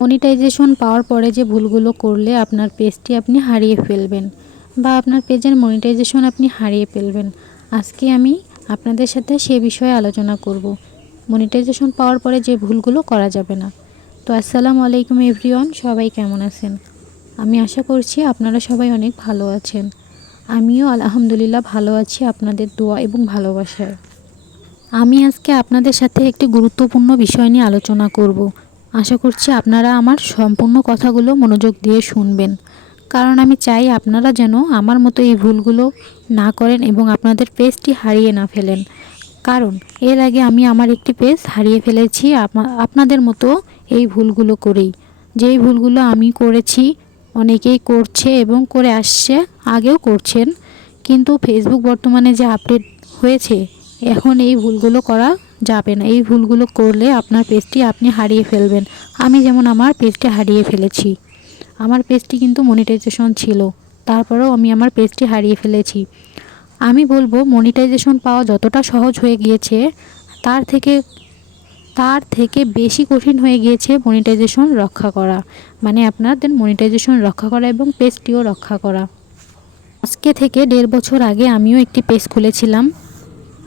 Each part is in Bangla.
মনিটাইজেশন পাওয়ার পরে যে ভুলগুলো করলে আপনার পেজটি আপনি হারিয়ে ফেলবেন বা আপনার পেজের মনিটাইজেশন আপনি হারিয়ে ফেলবেন, আজকে আমি আপনাদের সাথে সে বিষয়ে আলোচনা করব। মনিটাইজেশন পাওয়ার পরে যে ভুলগুলো করা যাবে না। তো আসসালামু আলাইকুম এভরিওয়ান, সবাই কেমন আছেন? আমি আশা করছি আপনারা সবাই অনেক ভালো আছেন। আমিও আলহামদুলিল্লাহ ভালো আছি আপনাদের দোয়া এবং ভালোবাসায়। আমি আজকে আপনাদের সাথে একটি গুরুত্বপূর্ণ বিষয় নিয়ে আলোচনা করব। আশা করছি আপনারা আমার সম্পূর্ণ কথাগুলো মনোযোগ দিয়ে শুনবেন, কারণ আমি চাই আপনারা যেন আমার মতো এই ভুলগুলো না করেন এবং আপনাদের পেজটি হারিয়ে না ফেলেন। কারণ এর আগে আমি আমার একটি পেজ হারিয়ে ফেলেছি আপনাদের মতো এই ভুলগুলো করেই। যেই ভুলগুলো আমি করেছি অনেকেই করছে এবং করে আসছে, আগেও করছেন, কিন্তু ফেসবুক বর্তমানে যে আপডেট হয়েছে, এখন এই ভুলগুলো করা যাবে না। এই ভুলগুলো করলে আপনার পেজটি আপনি হারিয়ে ফেলবেন। আমি যেমন আমার পেজটি হারিয়ে ফেলেছি। আমার পেজটি কিন্তু মনিটাইজেশন ছিল, তারপরেও আমি আমার পেজটি হারিয়ে ফেলেছি। আমি বলবো মনিটাইজেশন পাওয়া যতটা সহজ হয়ে গিয়েছে, তার থেকে বেশি কঠিন হয়ে গিয়েছে মনিটাইজেশন রক্ষা করা, মানে আপনাদের মনিটাইজেশন রক্ষা করা এবং পেজটিও রক্ষা করা। আজকে থেকে 1.5 বছর আগে আমিও একটি পেজ খুলেছিলাম।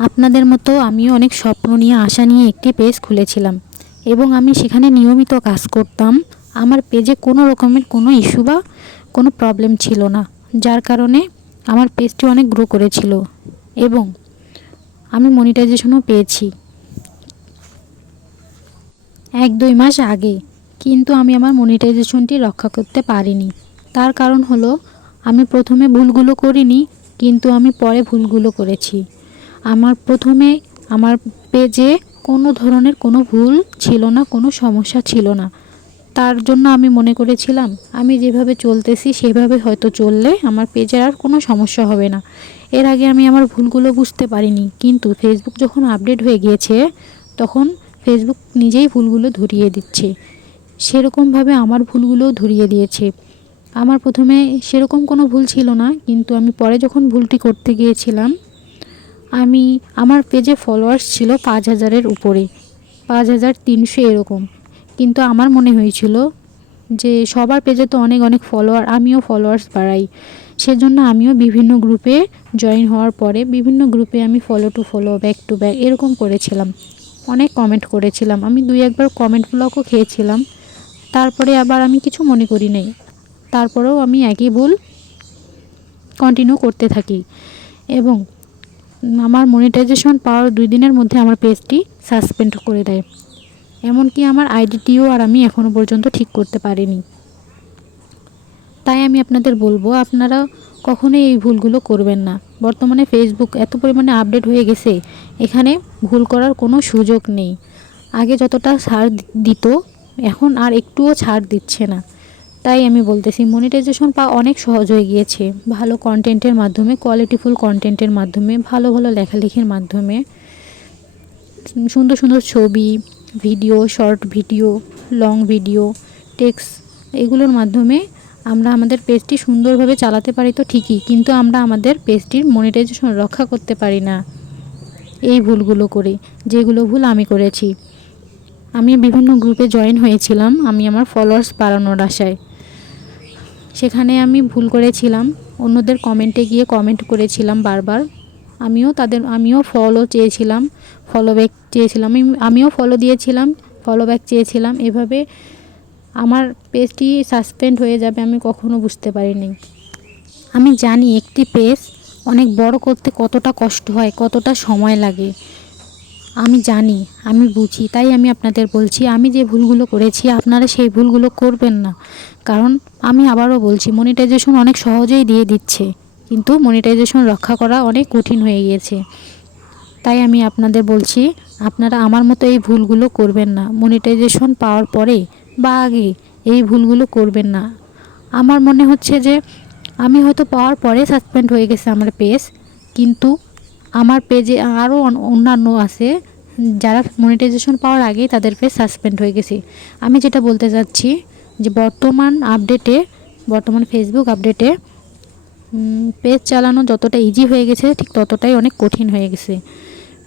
আপনাদের মতো আমিও অনেক স্বপ্ন নিয়ে আশা নিয়ে একটি পেজ খুলেছিলাম এবং আমি সেখানে নিয়মিত কাজ করতাম। আমার পেজে কোনো রকমের কোনো ইস্যু বা কোনো প্রবলেম ছিল না, যার কারণে আমার পেজটি অনেক গ্রো করেছিল এবং আমি মনিটাইজেশনও পেয়েছি 1-2 মাস আগে। কিন্তু আমি আমার মনিটাইজেশনটি রক্ষা করতে পারিনি। তার কারণ হলো, আমি প্রথমে ভুলগুলো করিনি, কিন্তু আমি পরে ভুলগুলো করেছি। প্রথমে আমার পেজে কোনো ধরনের কোনো ভুল ছিল না, কোনো সমস্যা ছিল না। তার জন্য আমি মনে করেছিলাম আমি যেভাবে চলতেছি সেভাবে হয়তো চললে আমার পেজের আর কোনো সমস্যা হবে না। এর আগে আমি আমার ভুলগুলো বুঝতে পারিনি, কিন্তু ফেসবুক যখন আপডেট হয়ে গিয়েছে তখন ফেসবুক নিজেই ভুলগুলো ধরিয়ে দিচ্ছে। সেরকমভাবে আমার ভুলগুলোও ধরিয়ে দিয়েছে। আমার প্রথমে সেরকম কোনো ভুল ছিল না, কিন্তু আমি পরে যখন ভুলটি করতে গিয়েছিলাম, আমার পেজে ফলোয়ার্স ছিল 5,000-এর উপরে, 5,300 এরকম। কিন্তু আমার মনে হয়েছিল যে সবার পেজে তো অনেক অনেক ফলোয়ার, আমিও ফলোয়ার্স বাড়াই। সেজন্য আমিও বিভিন্ন গ্রুপে জয়েন হওয়ার পরে বিভিন্ন গ্রুপে আমি follow to follow, back to back এরকম করেছিলাম। অনেক কমেন্ট করেছিলাম, আমি 2-1 বার কমেন্ট ব্লকও খেয়েছিলাম। তারপরে আবার আমি কিছু মনে করি নাই, তারপরেও আমি একই ভুল কন্টিনিউ করতে থাকি এবং আমার মনিটাইজেশন পাওয়ার 2 দিনের মধ্যে আমার পেজটি সাসপেন্ড করে দেয়। এমনকি আমার আইডিটিও আর আমি এখনও পর্যন্ত ঠিক করতে পারিনি। তাই আমি আপনাদের বলবো, আপনারা কখনোই এই ভুলগুলো করবেন না। বর্তমানে ফেসবুক এত পরিমাণে আপডেট হয়ে গেছে, এখানে ভুল করার কোনো সুযোগ নেই। আগে যতটা ছাড় দিত, এখন আর একটুও ছাড় দিচ্ছে না। তাই আমি বলতেছি মনিটাইজেশন পাওয়া অনেক সহজ হয়ে গিয়েছে। ভালো কন্টেন্টের মাধ্যমে, কোয়ালিটিফুল কন্টেন্টের মাধ্যমে, ভালো ভালো লেখালেখির মাধ্যমে, সুন্দর সুন্দর ছবি, video, short video, long video, text, এগুলোর মাধ্যমে আমরা আমাদের পেজটি সুন্দরভাবে চালাতে পারি তো ঠিকই, কিন্তু আমরা আমাদের পেজটির মনিটাইজেশন রক্ষা করতে পারি না এই ভুলগুলো করে, যেগুলো ভুল আমি করেছি। আমি বিভিন্ন গ্রুপে জয়েন হয়েছিলাম আমি আমার ফলোয়ার্স বাড়ানোর আশায়। সেখানে আমি ভুল করেছিলাম, অন্যদের কমেন্টে গিয়ে কমেন্ট করেছিলাম বারবার। আমিও ফলো চেয়েছিলাম, ফলো ব্যাক চেয়েছিলাম, আমিও ফলো দিয়েছিলাম, ফলো ব্যাক চেয়েছিলাম। এভাবে আমার পেজটি সাসপেন্ড হয়ে যাবে আমি কখনো বুঝতে পারিনি। আমি জানি একটি পেজ অনেক বড় করতে কতটা কষ্ট হয়, কতটা সময় লাগে, আমি জানি, আমি বুঝি। তাই আমি আপনাদের বলছি, আমি যে ভুলগুলো করেছি আপনারা সেই ভুলগুলো করবেন না। কারণ আমি আবারও বলছি, মনিটাইজেশন অনেক সহজেই দিয়ে দিচ্ছে, কিন্তু মনিটাইজেশন রক্ষা করা অনেক কঠিন হয়ে গিয়েছে। তাই আমি আপনাদের বলছি, আপনারা আমার মতো এই ভুলগুলো করবেন না। মনিটাইজেশন পাওয়ার পরে বা আগে এই ভুলগুলো করবেন না। আমার মনে হচ্ছে যে আমি হয়তো পাওয়ার পরে সাসপেন্ড হয়ে গেছে আমার পেজ, কিন্তু আমার পেজে আরও অন্যান্য আছে যারা মনিটাইজেশন পাওয়ার আগেই তাদের পেজ সাসপেন্ড হয়ে গেছে। আমি যেটা বলতে চাচ্ছি যে বর্তমান ফেসবুক আপডেটে পেজ চালানো যতটা ইজি হয়ে গেছে, ঠিক ততটাই অনেক কঠিন হয়ে গেছে।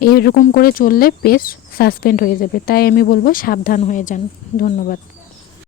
এইরকম করে চললে পেজ সাসপেন্ড হয়ে যাবে। তাই আমি বলবো সাবধান হয়ে যান। ধন্যবাদ।